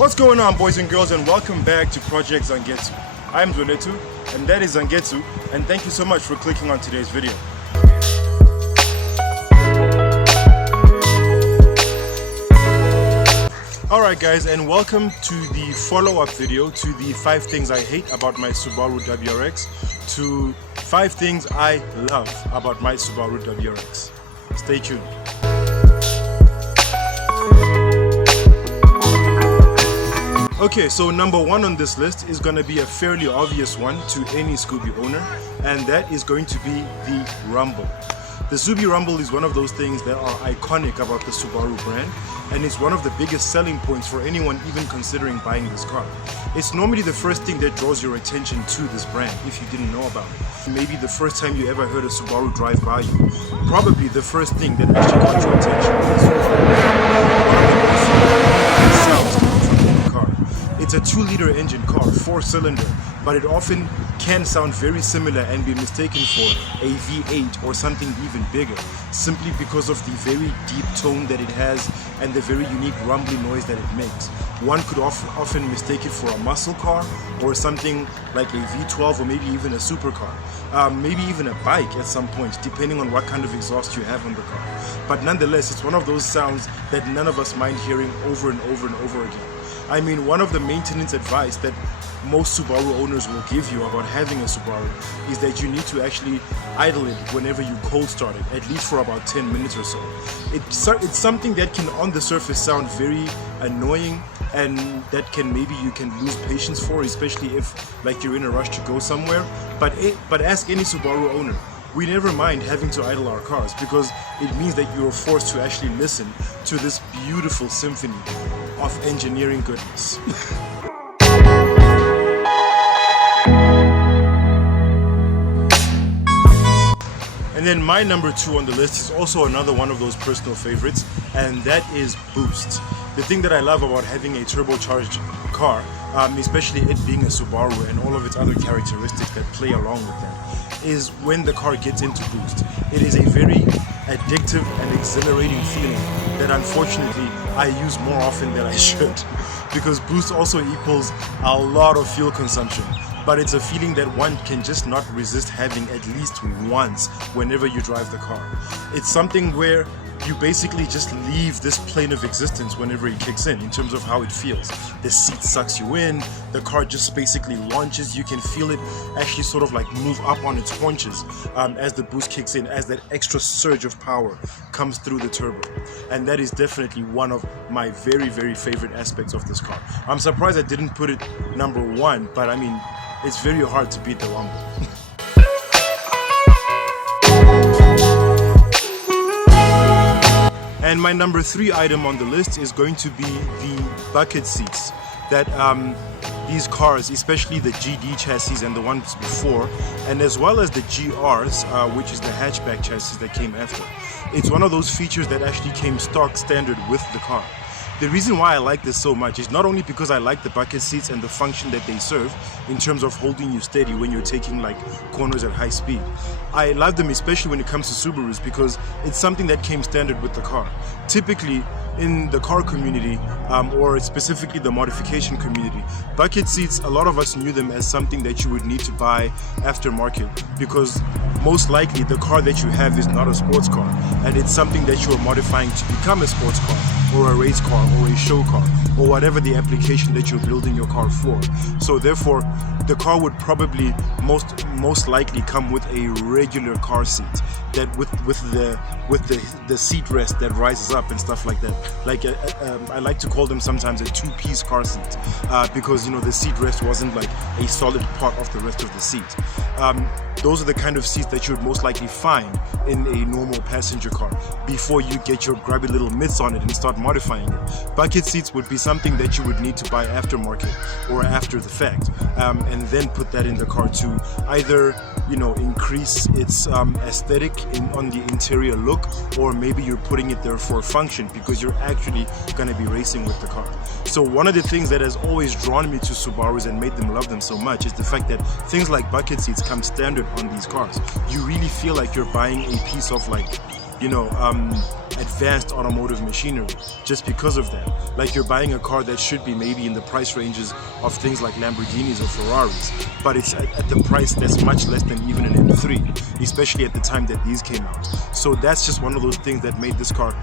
What's going on, boys and girls, and welcome back to Project Zangetsu. I'm Zangetsu, and that is Zangetsu, and thank you so much for clicking on today's video. Alright guys, and welcome to the follow-up video to the 5 things I hate about my Subaru WRX to 5 things I love about my Subaru WRX. Stay tuned. Okay, so number 1 on this list is going to be a fairly obvious one to any Scooby owner, and that is going to be the Rumble. The Subi Rumble is one of those things that are iconic about the Subaru brand, and it's one of the biggest selling points for anyone even considering buying this car. It's normally the first thing that draws your attention to this brand if you didn't know about it. Maybe the first time you ever heard a Subaru drive by you. Probably the first thing that actually got your attention. It's a 2-liter engine car, 4-cylinder, but it often can sound very similar and be mistaken for a V8 or something even bigger, simply because of the very deep tone that it has and the very unique rumbling noise that it makes. One could often mistake it for a muscle car or something like a V12 or maybe even a supercar, maybe even a bike at some point, depending on what kind of exhaust you have on the car. But nonetheless, it's one of those sounds that none of us mind hearing over and over and over again. I mean, one of the maintenance advice that most Subaru owners will give you about having a Subaru is that you need to actually idle it whenever you cold start it, at least for about 10 minutes or so. It's something that can on the surface sound very annoying, and that maybe you can lose patience for, especially if like you're in a rush to go somewhere. But ask any Subaru owner. We never mind having to idle our cars because it means that you're forced to actually listen to this beautiful symphony of engineering goodness. And then my number 2 on the list is also another one of those personal favorites, and that is boost. The thing that I love about having a turbocharged car, especially it being a Subaru and all of its other characteristics that play along with that, is when the car gets into boost. It is a very addictive and exhilarating feeling that unfortunately I use more often than I should, because boost also equals a lot of fuel consumption. But it's a feeling that one can just not resist having at least once whenever you drive the car. It's something where you basically just leave this plane of existence whenever it kicks in terms of how it feels. The seat sucks you in, the car just basically launches, you can feel it actually sort of like move up on its haunches as the boost kicks in, as that extra surge of power comes through the turbo. And that is definitely one of my very, very favorite aspects of this car. I'm surprised I didn't put it number 1, but I mean, it's very hard to beat the Rumble. And my number 3 item on the list is going to be the bucket seats that these cars, especially the GD chassis and the ones before, and as well as the GRs, which is the hatchback chassis that came after. It's one of those features that actually came stock standard with the car. The reason why I like this so much is not only because I like the bucket seats and the function that they serve in terms of holding you steady when you're taking like corners at high speed. I love them especially when it comes to Subarus because it's something that came standard with the car. Typically in the car community, or specifically the modification community, bucket seats, a lot of us knew them as something that you would need to buy aftermarket because most likely the car that you have is not a sports car and it's something that you are modifying to become a sports car or a race car or a show car or whatever the application that you're building your car for. So therefore the car would probably most likely come with a regular car seat that with the seat rest that rises up and stuff like that. Like I like to call them sometimes a 2-piece car seat because you know the seat rest wasn't like a solid part of the rest of the seat. Those are the kind of seats that you would most likely find in a normal passenger car before you get your grubby little mitts on it and start modifying it. Bucket seats would be something that you would need to buy aftermarket or after the fact, and then put that in the car to either, you know, increase its aesthetic on the interior look, or maybe you're putting it there for a function because you're actually going to be racing with the car. So one of the things that has always drawn me to Subarus and made them love them so much is the fact that things like bucket seats come standard on these cars. You really feel like you're buying a piece of like advanced automotive machinery just because of that. Like, you're buying a car that should be maybe in the price ranges of things like Lamborghinis or Ferraris, but it's at the price that's much less than even an M3, especially at the time that these came out. So that's just one of those things that made this car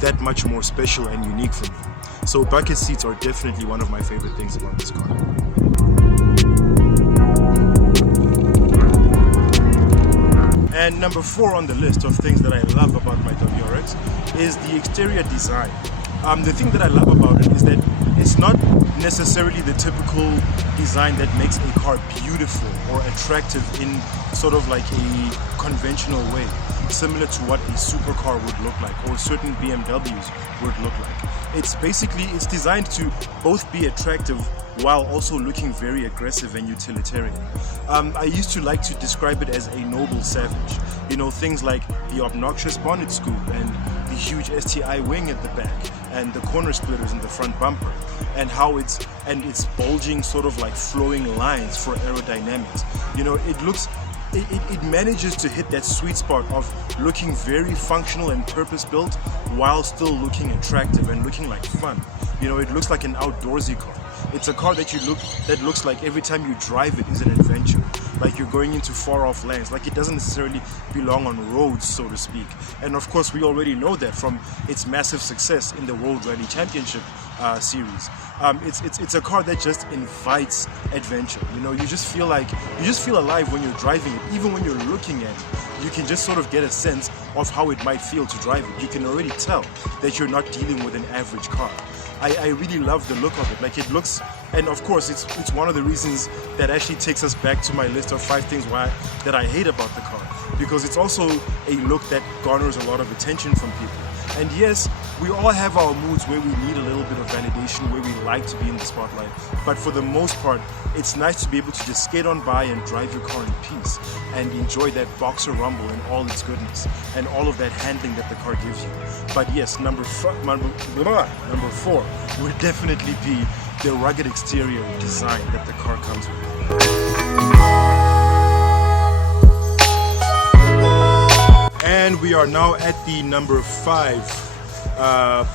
that much more special and unique for me. So bucket seats are definitely one of my favorite things about this car. And number 4 on the list of things that I love about my WRX is the exterior design. The thing that I love about it is that it's not necessarily the typical design that makes a car beautiful or attractive in sort of like a conventional way, similar to what a supercar would look like or certain BMWs would look like. It's designed to both be attractive while also looking very aggressive and utilitarian. I used to like to describe it as a noble savage. Things like the obnoxious bonnet scoop and the huge STI wing at the back and the corner splitters in the front bumper, and how it's bulging sort of like flowing lines for aerodynamics. It manages to hit that sweet spot of looking very functional and purpose-built while still looking attractive and looking like fun. It looks like an outdoorsy car. It's a car that looks like every time you drive it is an adventure. Like you're going into far-off lands. Like it doesn't necessarily belong on roads, so to speak. And of course, we already know that from its massive success in the World Rally Championship series. It's a car that just invites adventure. You just feel alive when you're driving it. Even when you're looking at it, you can just sort of get a sense of how it might feel to drive it. You can already tell that you're not dealing with an average car. I really love the look of it. Like it looks, and of course it's one of the reasons that actually takes us back to my list of 5 things that I hate about the car, because it's also a look that garners a lot of attention from people. And yes, we all have our moods where we need a little bit of validation, where we like to be in the spotlight, but for the most part, it's nice to be able to just skate on by and drive your car in peace and enjoy that boxer rumble and all its goodness and all of that handling that the car gives you. But yes, number 4 would definitely be the rugged exterior design that the car comes with. And we are now at the number 5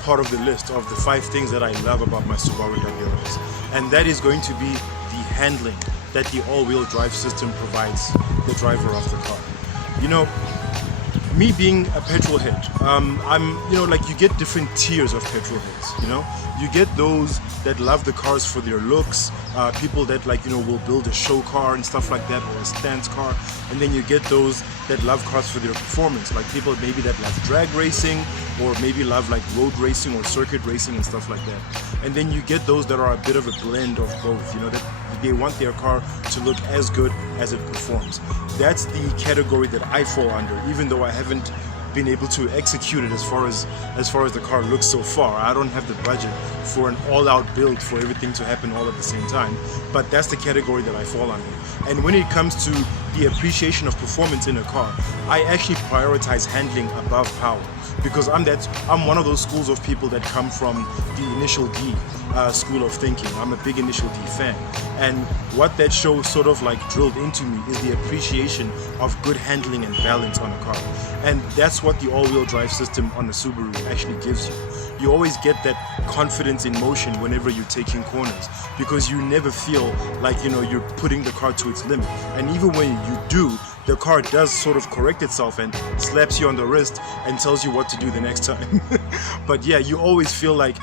part of the list of the 5 things that I love about my Subaru WRX, and that is going to be the handling that the all-wheel drive system provides the driver of the car. Me being a petrol head, like you get different tiers of petrol heads. You get those that love the cars for their looks, people that will build a show car and stuff like that, or a stance car, and then you get those that love cars for their performance, like people maybe that love drag racing, or maybe love like road racing or circuit racing and stuff like that. And then you get those that are a bit of a blend of both, that they want their car to look as good as it performs. That's the category that I fall under, even though I haven't been able to execute it as far as the car looks so far. I don't have the budget for an all-out build for everything to happen all at the same time, but that's the category that I fall under. And when it comes to the appreciation of performance in a car, I actually prioritize handling above power, because I'm one of those schools of people that come from the Initial D school of thinking. I'm a big Initial D fan, and what that show sort of like drilled into me is the appreciation of good handling and balance on a car. And that's what the all-wheel drive system on the Subaru actually gives you. You always get that confidence in motion whenever you're taking corners, because you never feel like you're putting the car to its limit. And even when you do, the car does sort of correct itself and slaps you on the wrist and tells you what to do the next time. But yeah, you always feel like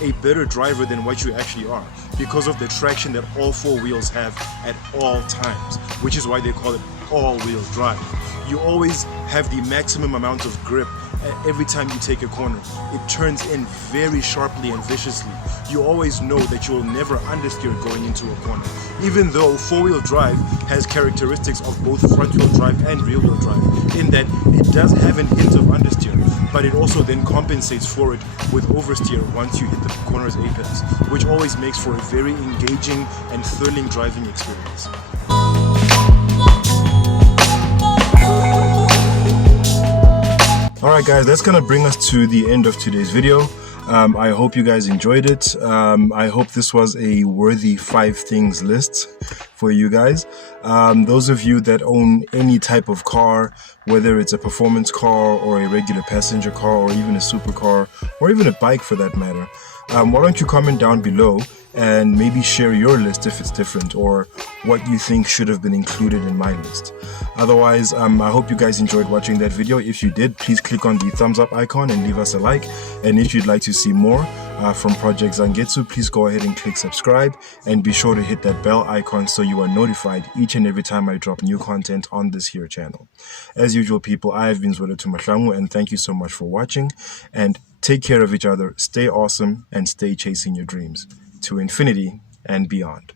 a better driver than what you actually are, because of the traction that all 4 wheels have at all times, which is why they call it all-wheel drive. You always have the maximum amount of grip every time you take a corner. It turns in very sharply and viciously. You always know that you will never understeer going into a corner, even though 4-wheel drive has characteristics of both front-wheel drive and rear-wheel drive, in that it does have an hint of understeer, but it also then compensates for it with oversteer once you hit the corner's apex, which always makes for a very engaging and thrilling driving experience. Alright guys, that's gonna bring us to the end of today's video. I hope you guys enjoyed it. I hope this was a worthy 5 things list for you guys. Those of you that own any type of car, whether it's a performance car or a regular passenger car or even a supercar or even a bike for that matter, why don't you comment down below and maybe share your list if it's different, or what you think should have been included in my list. Otherwise, I hope you guys enjoyed watching that video. If you did, please click on the thumbs up icon and leave us a like. And if you'd like to see more from Project Zangetsu, please go ahead and click subscribe, and be sure to hit that bell icon so you are notified each and every time I drop new content on this here channel. As usual, people, I have been Zwelethwa Mahlangu, and thank you so much for watching, and take care of each other, stay awesome, and stay chasing your dreams to infinity and beyond.